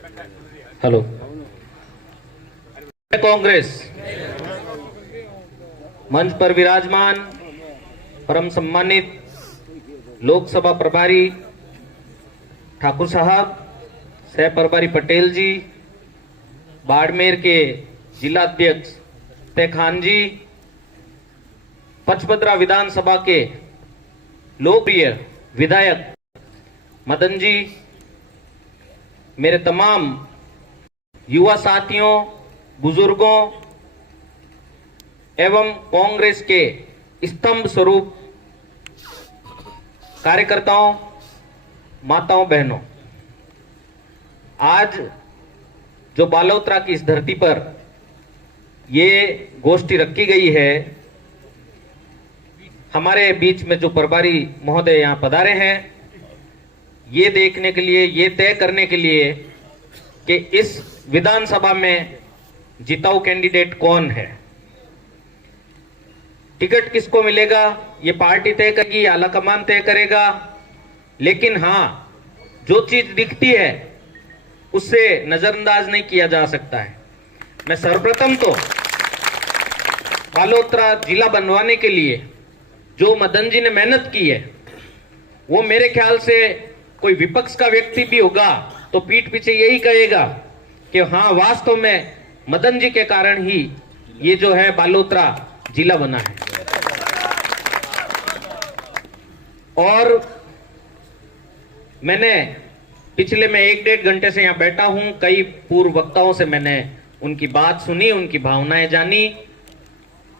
Hello. Congress मंच पर विराजमान परम सम्मानित लोकसभा प्रभारी ठाकुर साहब, सह प्रभारी पटेल जी, बाड़मेर के जिला अध्यक्ष तय खान जी, पचपदरा विधानसभा के लोकप्रिय विधायक मदन जी, मेरे तमाम युवा साथियों, बुजुर्गों एवं कांग्रेस के स्तंभ स्वरूप कार्यकर्ताओं, माताओं, बहनों, आज जो बालोतरा की इस धरती पर ये गोष्ठी रखी गई है, हमारे बीच में जो प्रभारी महोदय यहाँ पधारे हैं, ये देखने के लिए, ये तय करने के लिए कि इस विधानसभा में जिताऊ कैंडिडेट कौन है, टिकट किसको मिलेगा, ये पार्टी तय करेगी, आला कमान तय करेगा। लेकिन हां, जो चीज दिखती है उससे नजरअंदाज नहीं किया जा सकता है। मैं सर्वप्रथम तो बालोतरा जिला बनवाने के लिए जो मदन जी ने मेहनत की है, वो मेरे ख्याल से कोई विपक्ष का व्यक्ति भी होगा तो पीठ पीछे यही कहेगा कि हाँ, वास्तव में मदन जी के कारण ही ये जो है बालोतरा जिला बना है। और मैंने पिछले में 1-1.5 घंटे से यहां बैठा हूं, कई पूर्व वक्ताओं से मैंने उनकी बात सुनी, उनकी भावनाएं जानी।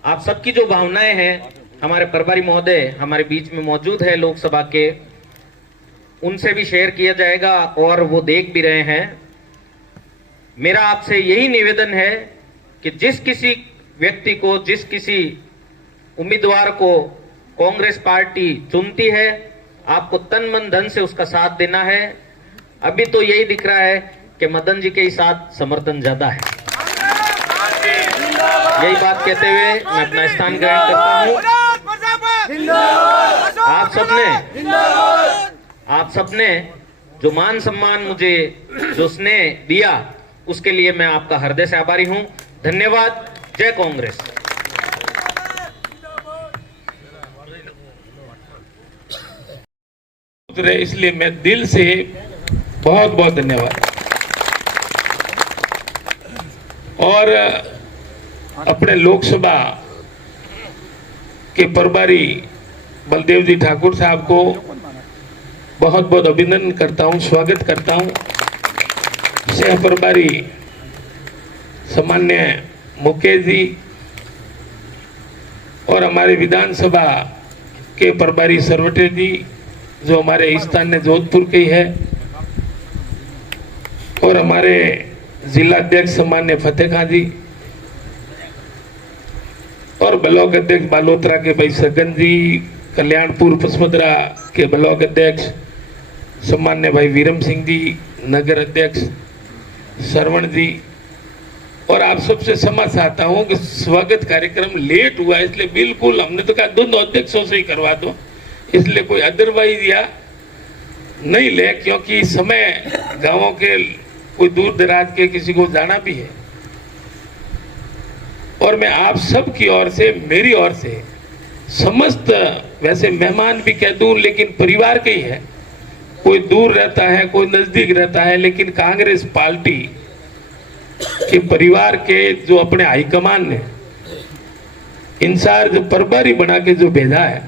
आप सबकी जो भावनाएं हैं, हमारे प्रभारी महोदय हमारे बीच में मौजूद है लोकसभा के, उनसे भी शेयर किया जाएगा और वो देख भी रहे हैं। मेरा आपसे यही निवेदन है कि जिस किसी व्यक्ति को, जिस किसी उम्मीदवार को कांग्रेस पार्टी चुनती है, आपको तन मन धन से उसका साथ देना है। अभी तो यही दिख रहा है कि मदन जी के ही साथ समर्थन ज्यादा है। यही बात कहते हुए मैं अपना स्थान ग्रहण करता हूं। आप सबने जो मान सम्मान मुझे जो स्नेह दिया, उसके लिए मैं आपका हृदय से आभारी हूं। धन्यवाद। जय कांग्रेस। इसलिए मैं दिल से बहुत बहुत धन्यवाद। और अपने लोकसभा के प्रभारी बलदेव जी ठाकुर साहब को बहुत बहुत अभिनंदन करता हूं, स्वागत करता हूं। सह प्रभारी सामान्य मुकेश जी और हमारे विधानसभा के प्रभारी सरवटे जी, जो हमारे स्थान जोधपुर के ही है, और हमारे जिला अध्यक्ष सामान्य फतेह खां जी, और ब्लॉक अध्यक्ष बालोतरा के भाई सगन जी, कल्याणपुर पचपदरा के ब्लॉक अध्यक्ष सामान्य भाई वीरम सिंह जी, नगर अध्यक्ष श्रवण जी, और आप सबसे क्षमा चाहता हूं कि स्वागत कार्यक्रम लेट हुआ, इसलिए बिल्कुल हमने तो कहा दोनों अध्यक्षों से ही करवा दो, इसलिए कोई अदरवाइज या नहीं ले, क्योंकि समय गांवों के कोई दूर दराज के किसी को जाना भी है। और मैं आप सब की ओर से, मेरी ओर से समस्त, वैसे मेहमान भी कह दूं लेकिन परिवार के ही है, कोई दूर रहता है, कोई नजदीक रहता है, लेकिन कांग्रेस पार्टी के परिवार के जो अपने हाईकमान ने इंचार्ज प्रभारी बना के जो भेजा है,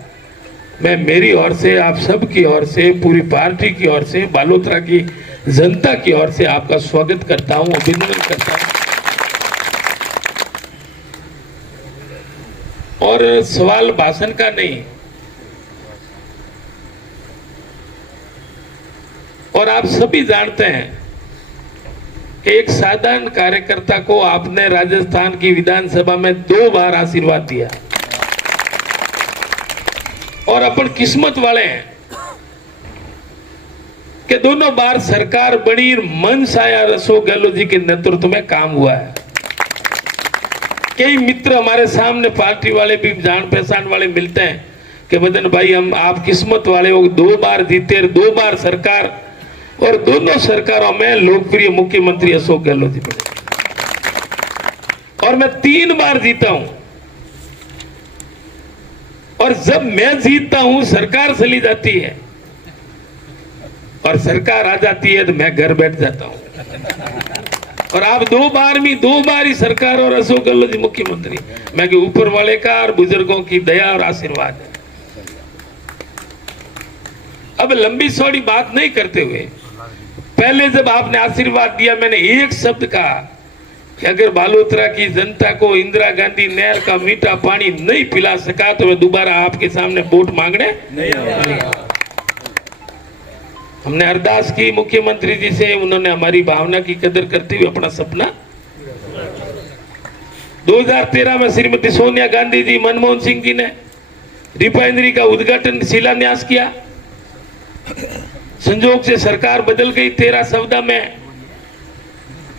मैं मेरी ओर से, आप सब की ओर से, पूरी पार्टी की ओर से, बालोतरा की जनता की ओर से आपका स्वागत करता हूं, अभिनंदन करता हूं। और सवाल भाषण का नहीं, और आप सभी जानते हैं कि एक साधारण कार्यकर्ता को आपने राजस्थान की विधानसभा में 2 बार आशीर्वाद दिया, और अपन किस्मत वाले हैं कि दोनों बार सरकार बनी, मनस आया, अशोक गहलोत जी के नेतृत्व में काम हुआ है। कई मित्र हमारे सामने पार्टी वाले भी, जान पहचान वाले मिलते हैं कि मदन भाई, हम आप किस्मत वाले हो, 2 बार जीते, 2 बार सरकार, और दोनों सरकारों में लोकप्रिय मुख्यमंत्री अशोक गहलोत जी बने और मैं 3 बार जीता हूं। और जब मैं जीतता हूं सरकार चली जाती है और सरकार आ जाती है तो मैं घर बैठ जाता हूं। और आप 2 बार ही सरकार और अशोक गहलोत जी मुख्यमंत्री, मैं कि ऊपर वाले का और बुजुर्गों की दया और आशीर्वाद है। अब लंबी चौड़ी बात नहीं करते हुए, पहले जब आपने आशीर्वाद दिया मैंने एक शब्द कहा कि अगर बालोतरा की जनता को इंदिरा गांधी नहर का मीठा पानी नहीं पिला सका तो मैं दोबारा आपके सामने वोट मांगने नहीं आऊंगा। हमने अरदास की मुख्यमंत्री जी से, उन्होंने हमारी भावना की कदर करते हुए अपना सपना 2013 में श्रीमती सोनिया गांधी जी, मनमोहन सिंह जी ने रिफाइनरी का उद्घाटन शिलान्यास किया। संजोग से सरकार बदल गई 13 सवदा में,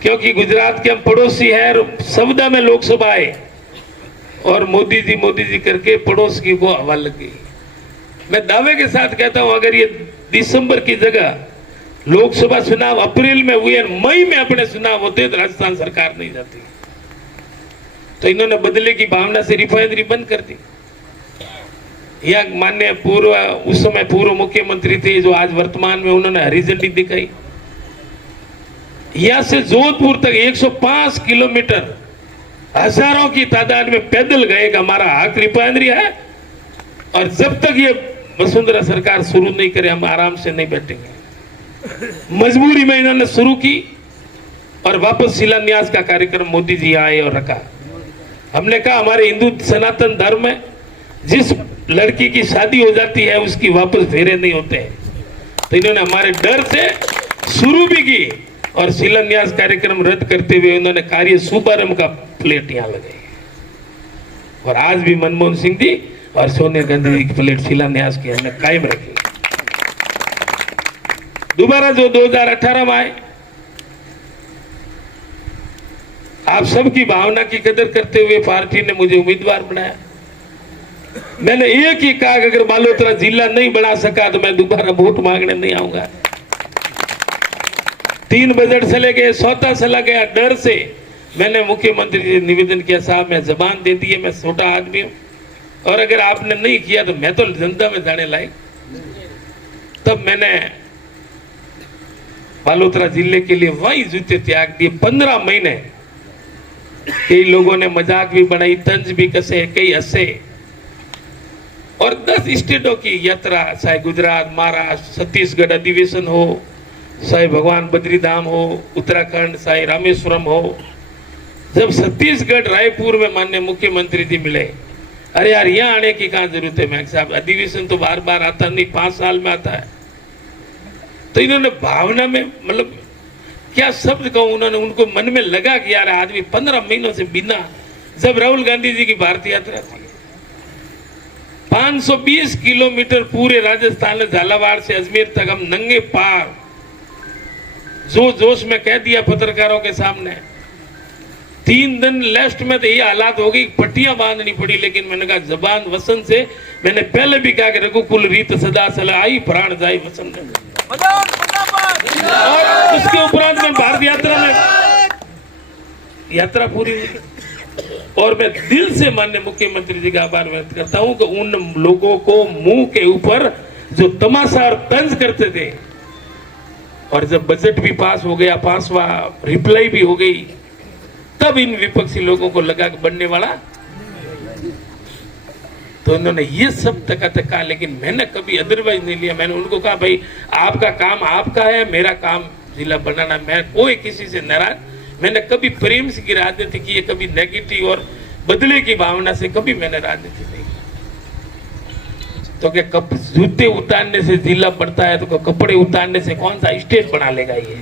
क्योंकि गुजरात के हम पड़ोसी हैं। सवदा में लोकसभा आए और मोदी जी करके पड़ोस की को हवा लग गई। मैं दावे के साथ कहता हूं अगर ये दिसंबर की जगह लोकसभा चुनाव अप्रैल में हुए, मई में अपने चुनाव होते तो राजस्थान सरकार नहीं जाती। तो इन्होंने बदले की भावना से रिफाइनरी बंद कर दी। यह माननीय उस समय पूर्व मुख्यमंत्री थे जो आज वर्तमान में, उन्होंने हरी झंडी दिखाई। यहां से जोधपुर तक 105 किलोमीटर हजारों की तादाद में पैदल गए कि हमारा हक रिफाइनरी है और जब तक ये वसुंधरा सरकार शुरू नहीं करे हम आराम से नहीं बैठेंगे। मजबूरी में इन्होंने शुरू की और वापस शिलान्यास का कार्यक्रम मोदी जी आए और रखा। हमने कहा हमारे हिंदू सनातन धर्म में जिस लड़की की शादी हो जाती है उसकी वापस फेरे नहीं होते हैं। तो इन्होंने हमारे डर से शुरू भी की और शिलान्यास कार्यक्रम रद्द करते हुए उन्होंने कार्य शुभारंभ का प्लेट यहां लगाई। और आज भी मनमोहन सिंह जी और सोनिया गांधी जी की प्लेट शिलान्यास की हमने कायम रखी। दोबारा जो 2018 में आए, आप सबकी भावना की कदर करते हुए पार्टी ने मुझे उम्मीदवार बनाया। मैंने एक ही कहा कि अगर बालोतरा जिला नहीं बना सका तो मैं दोबारा वोट मांगने नहीं आऊंगा। 3 बजट चले गए, सौता चला गया। डर से मैंने मुख्यमंत्री जी से निवेदन किया, साहब मैं जबान दे दी है, मैं छोटा आदमी हूं और अगर आपने नहीं किया तो मैं तो जनता में जाने लायक। तब मैंने बालोतरा जिले के लिए वही जूते त्याग दिए। 15 महीने कई लोगों ने मजाक भी बनाई, तंज भी कसे, कई हंसे और 10 स्टेटों की यात्रा, चाहे गुजरात, महाराष्ट्र, छत्तीसगढ़ अधिवेशन हो, चाहे भगवान बद्रीधाम हो, उत्तराखंड, चाहे रामेश्वरम हो। जब छत्तीसगढ़ रायपुर में माननीय मुख्यमंत्री जी मिले, अरे यार यहाँ आने की कहां जरूरत है, मैं साहब अधिवेशन तो बार बार आता नहीं, 5 साल में आता है। तो इन्होंने भावना में, मतलब क्या शब्द कहूं, उन्होंने उनको मन में लगा कि यार आदमी 15 महीनों से बिना, जब राहुल गांधी जी की भारतीय यात्रा थी 520 किलोमीटर पूरे राजस्थान में झालावाड़ से अजमेर तक हम नंगे पार जो जोश में कह दिया पत्रकारों के सामने। 3 दिन लास्ट में तो ये हालात हो गई, पट्टियां बांधनी पड़ी। लेकिन मैंने कहा जबान वसन से, मैंने पहले भी कहा कि रघुकुल रीत सदा सलाई, प्राण जाए वसन। और उसके उपरांत मैं भारत यात्रा में यात्रा पूरी हुई और मैं दिल से माननीय मुख्यमंत्री जी का आभार व्यक्त करता हूं कि उन लोगों को मुंह के ऊपर जो तमाशा और तंज करते थे, और जब बजट भी पास हो गया, 5वां रिप्लाई भी हो गई, तब इन विपक्षी लोगों को लगा कि बनने वाला, तो उन्होंने ये सब तक कहा। लेकिन मैंने कभी अदरवाइज नहीं लिया। मैंने उनको कहा भाई आपका काम आपका है, मेरा काम जिला बनाना। मैं कोई किसी से नाराज, मैंने कभी प्रेम से की राजनीति की है, कभी नेगेटिव और बदले की भावना से कभी मैंने राजनीति नहीं की। तो क्या जूते उतारने से जिला बढ़ता है तो कपड़े उतारने से कौन सा स्टेट बना लेगा ये।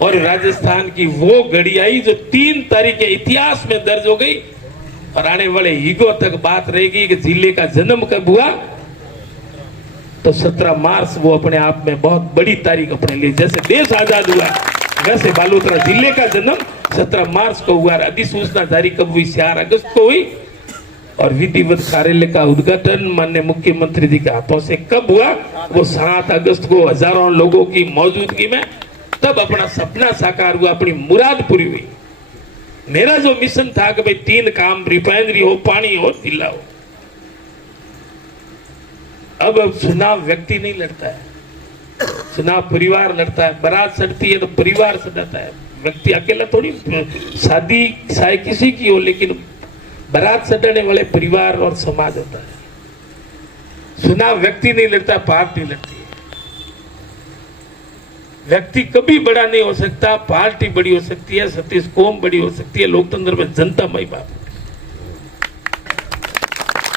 और राजस्थान की वो घड़ी आई जो 3 तारीख के इतिहास में दर्ज हो गई और आने वाले युगों तक बात रहेगी कि जिले का जन्म कब हुआ। तो 17 मार्च वो अपने आप में बहुत बड़ी तारीख अपने लिए, जैसे देश आजाद हुआ वैसे बालोतरा जिले का जन्म 17 मार्च को हुआ। अधिसूचना जारी कब हुई? 4 अगस्त को हुई और विधिवत कार्यालय का उद्घाटन माननीय मुख्यमंत्री जी के हाथों से कब हुआ? वो 7 अगस्त को हजारों लोगों की मौजूदगी में, तब अपना सपना साकार हुआ, अपनी मुराद पूरी हुई। मेरा जो मिशन था कि भाई 3 काम, रिफाइनरी हो, पानी हो, जिला हो। अब चुनाव व्यक्ति नहीं लड़ता है, चुनाव परिवार लड़ता है। बारात सजती है तो परिवार सजाता है, व्यक्ति अकेला थोड़ी। शादी चाहे किसी की हो, लेकिन बारात सजाने वाले परिवार और समाज होता है। चुनाव व्यक्ति नहीं लड़ता, पार्टी लड़ती है। व्यक्ति कभी बड़ा नहीं हो सकता, पार्टी बड़ी हो सकती है, सतीश कौम बड़ी हो सकती है, लोकतंत्र में जनता मई बात।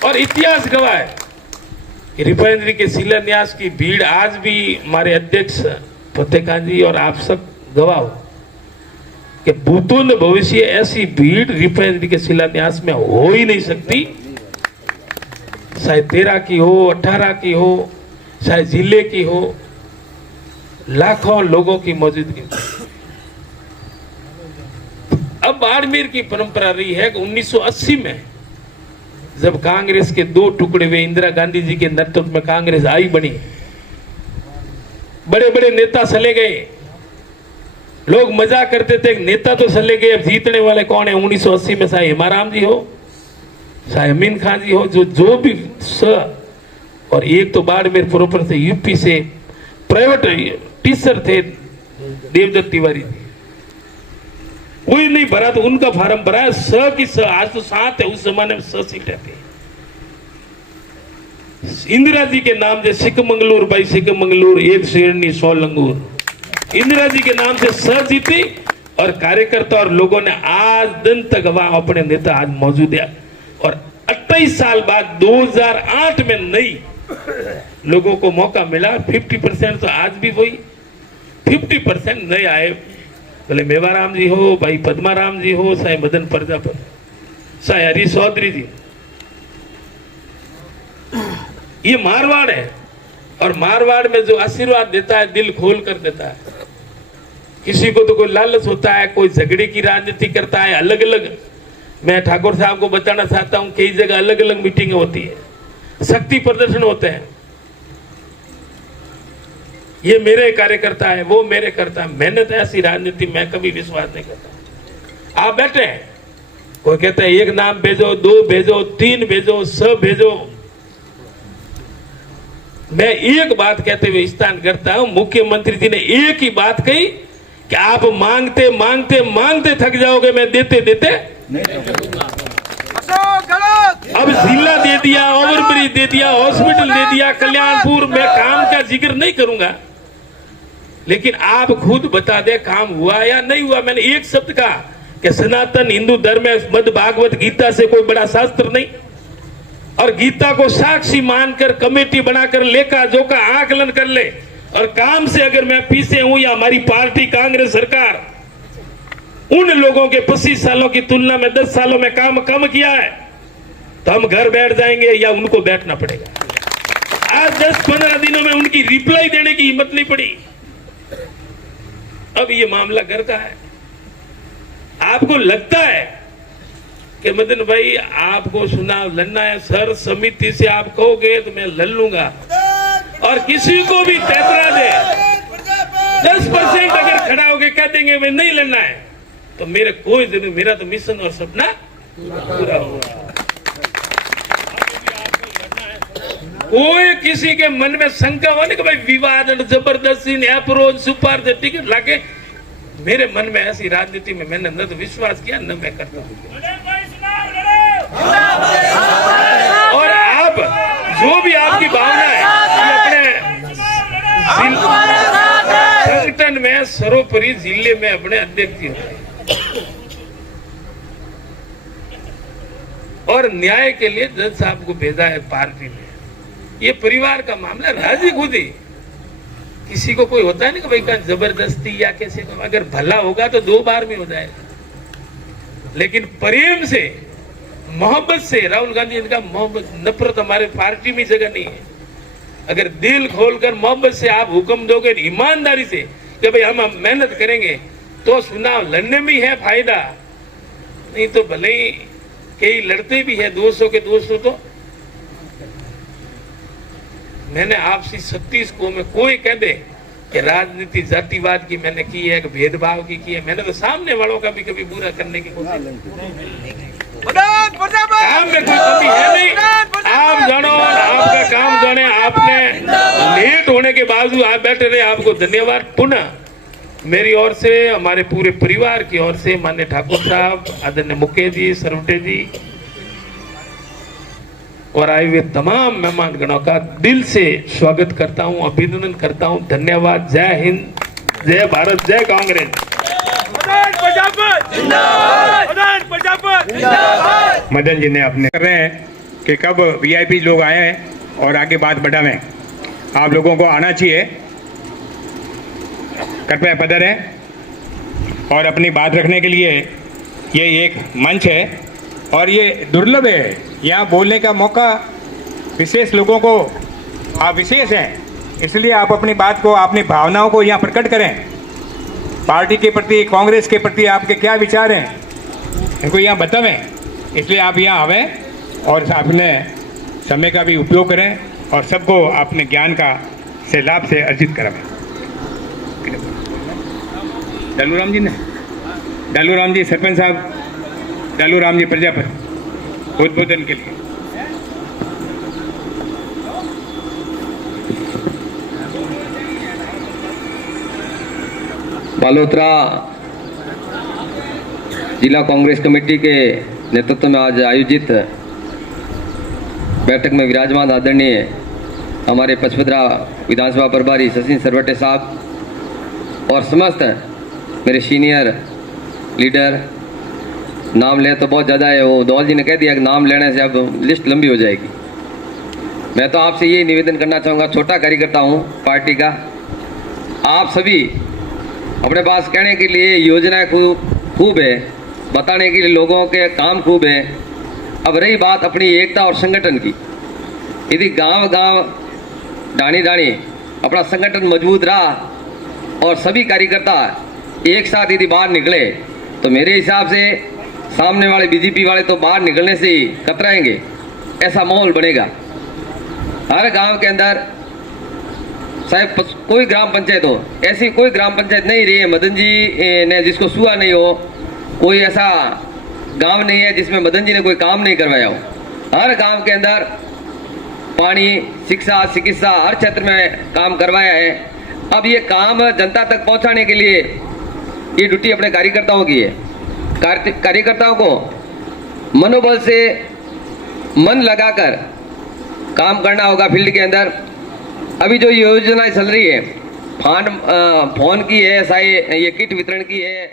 और इतिहास गवाह है, रिफाइनरी के शिलान्यास की भीड़ आज भी हमारे अध्यक्ष फतेह खान जी और आप सब गवाह हो कि भूतों ने भविष्य ऐसी भीड़ रिफाइनरी के शिलान्यास में हो ही नहीं सकती। चाहे 13 की हो, 18 की हो, चाहे जिले की हो, लाखों लोगों की मौजूदगी। अब बाड़मेर की परंपरा रही है कि 1980 में जब कांग्रेस के 2 टुकड़े हुए, इंदिरा गांधी जी के नेतृत्व में कांग्रेस आई बनी, बड़े बड़े नेता चले गए। लोग मजाक करते थे, नेता तो चले गए, अब जीतने वाले कौन है? 1980 में चाहे हेमाराम जी हो, चाहे अमीन खान जी हो, जो भी और एक तो बाड़मेर प्रॉपर से यूपी से प्राइवेट टीचर थे देवदत्त तिवारी जी, कोई नहीं भरा तो उनका फार्म भरा है। की आज तो 7 है, उस जमाने में 6 सीटें थी। इंदिरा जी के नाम से सिकमंगलूर भाई, सिकमंगलूर 1 शेरनी 100 लंगूर, इंदिरा जी के नाम से 6 जीती। और कार्यकर्ता और लोगों ने आज दिन तक गवाह अपने नेता आज मौजूद है। और 28 साल बाद 2008 में नई लोगों को मौका मिला। 50% तो आज भी वही 50% नए आए, भले मेवाराम जी हो, भाई पद्माराम जी हो, चाहे मदन प्रजापति, चाहे हरी चौधरी जी। ये मारवाड़ है, और मारवाड़ में जो आशीर्वाद देता है दिल खोल कर देता है। किसी को तो कोई लालच होता है, कोई झगड़े की राजनीति करता है। अलग अलग, मैं ठाकुर साहब को बताना चाहता हूं, कई जगह अलग अलग मीटिंग होती है, शक्ति प्रदर्शन होते हैं। ये मेरे कार्यकर्ता है, वो मेरे करता है। मैंने तो ऐसी राजनीति में कभी विश्वास नहीं करता। आप बैठे हैं, कोई कहता है 1 नाम भेजो, 2 भेजो, 3 भेजो, 6 भेजो। मैं एक बात कहते हुए स्थान करता हूं, मुख्यमंत्री जी ने एक ही बात कही कि आप मांगते मांगते मांगते थक जाओगे, मैं देते देते अब जिला दे दिया, ओवरब्रिज दे दिया, हॉस्पिटल दे दिया, कल्याणपुर में काम का जिक्र नहीं करूंगा, लेकिन आप खुद बता दे काम हुआ या नहीं हुआ। मैंने एक शब्द कहा कि सनातन हिंदू धर्म में मद भागवत गीता से कोई बड़ा शास्त्र नहीं, और गीता को साक्षी मानकर कमेटी बनाकर लेखा जोखा आकलन कर ले। और काम से अगर मैं पीछे हूं या हमारी पार्टी कांग्रेस सरकार उन लोगों के 25 सालों की तुलना में 10 सालों में काम कम किया है, तो हम घर बैठ जाएंगे या उनको बैठना पड़ेगा। आज 10-15 दिनों में उनकी रिप्लाई देने की हिम्मत नहीं पड़ी। अब ये मामला घर का है। आपको लगता है कि मदन भाई आपको चुनाव लड़ना है, सर समिति से आप कहोगे तो मैं लड़ लूंगा, और किसी को भी तेतरा दे 10% अगर खड़ा होकर कह देंगे मैं नहीं लड़ना है, तो मेरे कोई जरूर, मेरा तो मिशन और सपना पूरा होगा। कोई किसी के मन में शंका हो नहीं कि भाई विवाद जबरदस्ती अप्रोच सुपार से टिकट लाके, मेरे मन में ऐसी राजनीति में मैंने न तो विश्वास किया न मैं करता हूं। और आप जो भी आपकी भावना है अपने संगठन में सर्वोपरि जिले में अपने अध्यक्ष जी होते हैं, और न्याय के लिए जज साहब को भेजा है पार्टी में। ये परिवार का मामला, राजी खुदी किसी को कोई होता है ना कि भाई का जबरदस्ती या कैसे, अगर भला होगा तो 2 बार में हो जाएगा, लेकिन प्रेम से मोहब्बत से, राहुल गांधी इनका मोहब्बत नफरत हमारे पार्टी में जगह नहीं है। अगर दिल खोलकर मोहब्बत से आप हुक्म दोगे, ईमानदारी से कि भाई हम मेहनत करेंगे, तो चुनाव लड़ने में है फायदा, नहीं तो भले ही कई लड़ते भी है 200 के 200। तो मैंने आपसी 36 को में कोई कह दे कि राजनीति जातिवाद की मैंने की है कि भेदभाव की है, मैंने तो सामने वालों का भी कभी बुरा करने की कोशिश काम में कोई कमी है नहीं। आप जानो आपका काम जाने, आपने लेट होने के बावजूद आप बैठे रहे, आपको धन्यवाद। पुनः मेरी ओर से, हमारे पूरे परिवार की ओर से माननीय ठाकुर साहब, आदरणीय मुकेश जी, सरवटे जी और आए हुए तमाम मेहमान गणों का दिल से स्वागत करता हूं, अभिनंदन करता हूं। धन्यवाद। जय हिंद, जय भारत, जय कांग्रेस। मदन जी ने अपने कर रहे हैं कि कब वीआईपी लोग आए हैं और आगे बात बढ़ावें। आप लोगों को आना चाहिए, कृपया पधारें और अपनी बात रखने के लिए ये एक मंच है और ये दुर्लभ है। यहाँ बोलने का मौका विशेष लोगों को, आप विशेष हैं, इसलिए आप अपनी बात को, अपनी भावनाओं को यहाँ प्रकट करें। पार्टी के प्रति, कांग्रेस के प्रति आपके क्या विचार हैं, इनको यहाँ बतावें। इसलिए आप यहाँ आवें और अपने समय का भी उपयोग करें और सबको अपने ज्ञान का से लाभ से अर्जित करावें। डालूराम जी ने, डालूराम जी सरपंच साहब, डालूराम जी प्रजापति उद्बोधन के लिए। बालोतरा जिला कांग्रेस कमेटी के नेतृत्व में आज आयोजित बैठक में विराजमान आदरणीय हमारे पचपदरा विधानसभा प्रभारी शशि सरवटे साहब और समस्त मेरे सीनियर लीडर, नाम ले तो बहुत ज़्यादा है, वो दौल जी ने कह दिया कि नाम लेने से अब लिस्ट लंबी हो जाएगी। मैं तो आपसे ये निवेदन करना चाहूँगा, छोटा कार्यकर्ता हूँ पार्टी का, आप सभी अपने पास कहने के लिए योजनाएं खूब है, बताने के लिए लोगों के काम खूब है। अब रही बात अपनी एकता और संगठन की, यदि गांव गांव डाणी डाणी अपना संगठन मजबूत रहा और सभी कार्यकर्ता एक साथ यदि बाहर निकले तो मेरे हिसाब से सामने वाले बीजेपी वाले तो बाहर निकलने से ही कतराएंगे, ऐसा माहौल बनेगा। हर गांव के अंदर चाहे कोई ग्राम पंचायत हो, ऐसी कोई ग्राम पंचायत नहीं रही है मदन जी ने जिसको सुआ नहीं हो, कोई ऐसा गांव नहीं है जिसमें मदन जी ने कोई काम नहीं करवाया हो। हर गांव के अंदर पानी, शिक्षा, चिकित्सा हर क्षेत्र में काम करवाया है। अब ये काम जनता तक पहुंचाने के लिए ये ड्यूटी अपने कार्यकर्ताओं की है। कार्यकर्ताओं को मनोबल से मन लगाकर काम करना होगा फील्ड के अंदर। अभी जो योजना चल रही है, फोन की है, ये किट वितरण की है,